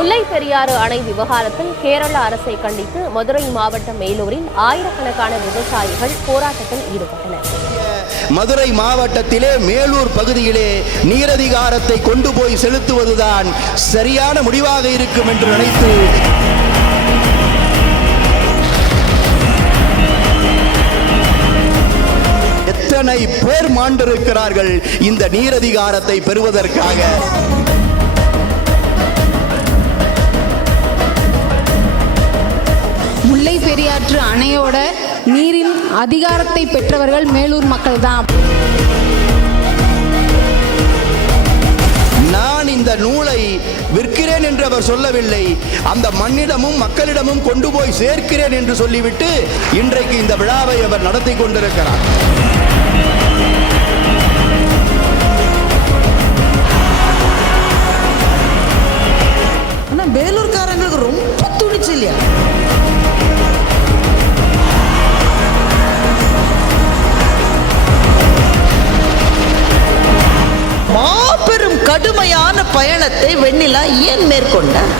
முல்லை பெரியாறு அணை விவகாரத்தில் கேரள அரசை கண்டித்து மதுரை மாவட்டம் மேலூரில் ஆயிரக்கணக்கான விவசாயிகள் போராட்டத்தில் ஈடுபட்டனர். மதுரை மாவட்டத்திலே மேலூர் பகுதியிலே நீரதிகாரத்தை கொண்டு போய் செலுத்துவதுதான் சரியான முடிவாக இருக்கும் என்று நினைத்து எத்தனை பேர் மாண்டிருக்கிறார்கள் இந்த நீரதிகாரத்தை பெறுவதற்காக. முல்லை பெரியாற்று அணையோட நீரின் அதிகாரத்தை பெற்றவர்கள் மேலூர் மக்கள் தான். நான் இந்த நூலை விற்கிறேன் என்று அவர் சொல்லவில்லை, அந்த மண்ணிடமும் மக்களிடமும் கொண்டு போய் சேர்க்கிறேன் என்று சொல்லிவிட்டு இன்றைக்கு இந்த விழாவை அவர் நடத்தி கொண்டிருக்கிறார். வேலூர்காரங்களுக்கு ரொம்ப துணிச்சு இல்லையா? மாபெரும் கடுமையான பயணத்தை வெண்ணிலா ஏன் மேற்கொண்டார்?